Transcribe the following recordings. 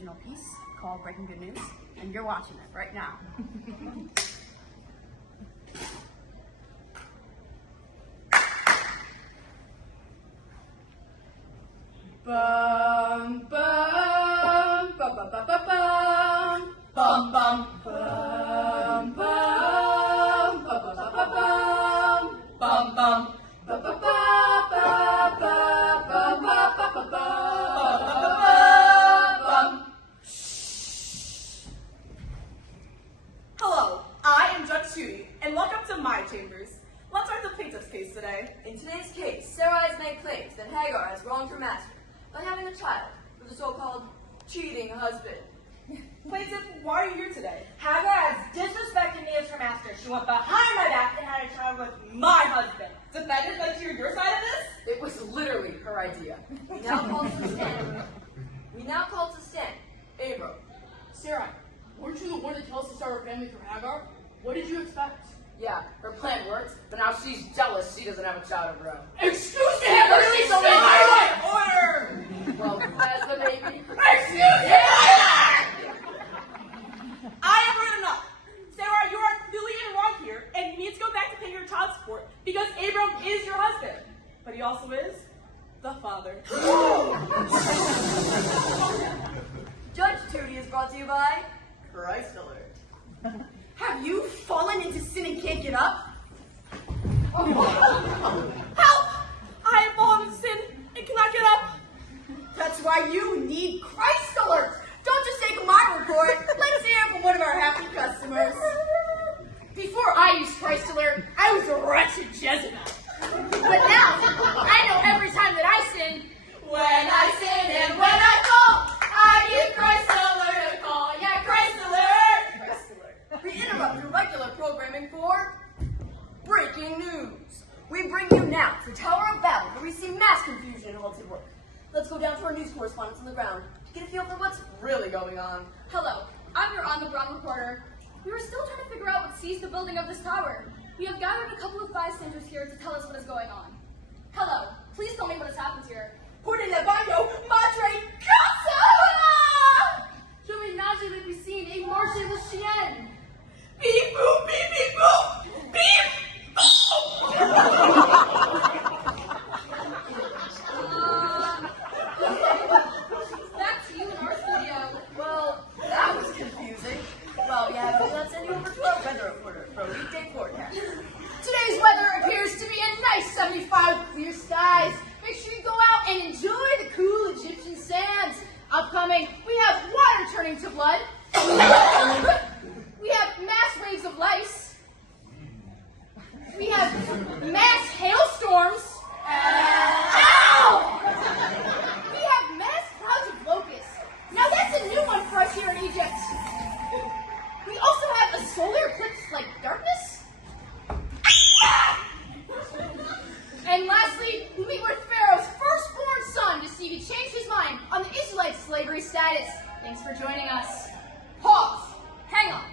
original piece called Breaking Good News, and you're watching it right now. Bum bum bum bum bum bum bum bum bum bum bum bum bum bum bum Hello, I am Judge Judy, and welcome to my chambers. Let's start the plaintiff's case today. In today's case, Sarah has made claims that Hagar has wronged her master by having a child with a so-called cheating husband. Plaintiff, why are you here today? Hagar has disrespected me as her master. She went behind my back and had a child with my husband. Defendant, let's hear your side of this. It was literally her idea. We now call to stand Abram. Sarah, weren't you the one to tell us to start our family through Hagar? What did you expect? Yeah, her plan worked, but now she's jealous she doesn't have a child of her own. Excuse me, Hagar, release me! My order! Well, as the baby. Excuse me! I have heard enough. Sarah, you are completely in the wrong here, and you need to go back to paying your child support because Abram is your husband, but he also is the father. Judge Judy is brought to you by Christ alert. Have you fallen into sin and can't get up? Help! I have fallen into sin and cannot get up. That's why you need Christ alert. Don't just take my report. Let's hear it from one of our happy customers. Before I used Christ alert, I was a wretched Jezebel. But now, I know every time that I sin, when I sin and when I fall, I give Christ alert a call. Yeah, Christ alert! Christ alert. We interrupt your regular programming for breaking news. We bring you now to the Tower of Babel, where we see mass confusion and halted work. Let's go down to our news correspondents on the ground to get a feel for what's really going on. Hello, I'm your on-the-ground reporter. We were still trying to figure out what seized the building of this tower. We have gathered a couple of bystanders here to tell us what is going on. Hello, please tell me what has happened here. Put in the baño, madre casa! Je vais nager les piscines et marcher le chien. Beep boop, beep beep boop, beep Back to you in our studio. Well, that was confusing. Well, yeah, but let's send you over to our weather reporter for a weekday forecast. Today's weather appears to be a nice 75 clear skies. Make sure you go out and enjoy the cool Egyptian sands. Upcoming, we have water turning to blood. We have mass waves of lice. We have mass hailstorms. Ow! We have mass clouds of locusts. Now that's a new one for us here in Egypt. We also have a solar eclipse like darkness. And lastly, we meet with Pharaoh's firstborn son to see if he changed his mind on the Israelite slavery status. Thanks for joining us. Pause. Hang on.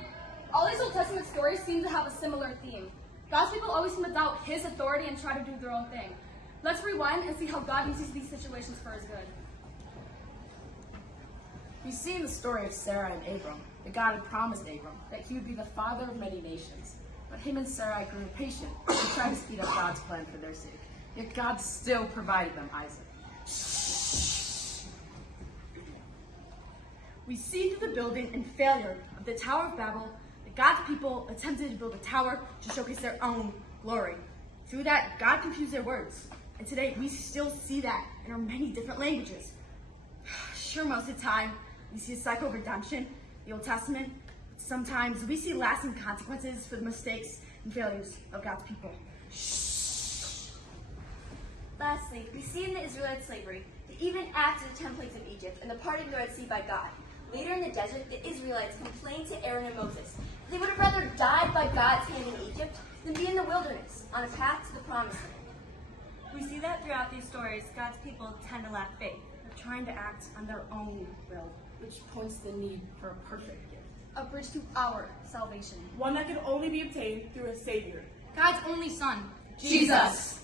All these Old Testament stories seem to have a similar theme. God's people always seem to doubt his authority and try to do their own thing. Let's rewind and see how God uses these situations for his good. We see in the story of Sarah and Abram that God had promised Abram that he would be the father of many nations. But him and Sarai grew impatient and tried to speed up God's plan for their sake. Yet God still provided them Isaac. We see through the building and failure of the Tower of Babel that God's people attempted to build a tower to showcase their own glory. Through that, God confused their words. And today, we still see that in our many different languages. Sure, most of the time, we see a cycle of redemption, the Old Testament. But sometimes, we see lasting consequences for the mistakes and failures of God's people. Lastly, we see in the Israelite slavery the even acts of the templates of Egypt and the parting of the Red Sea by God. Later in the desert, the Israelites complained to Aaron and Moses that they would have rather died by God's hand in Egypt than be in the wilderness on a path to the promised land. We see that throughout these stories, God's people tend to lack faith. They're trying to act on their own will, Which points to the need for a perfect gift. A bridge to our salvation. one that can only be obtained through a Savior. God's only son. Jesus.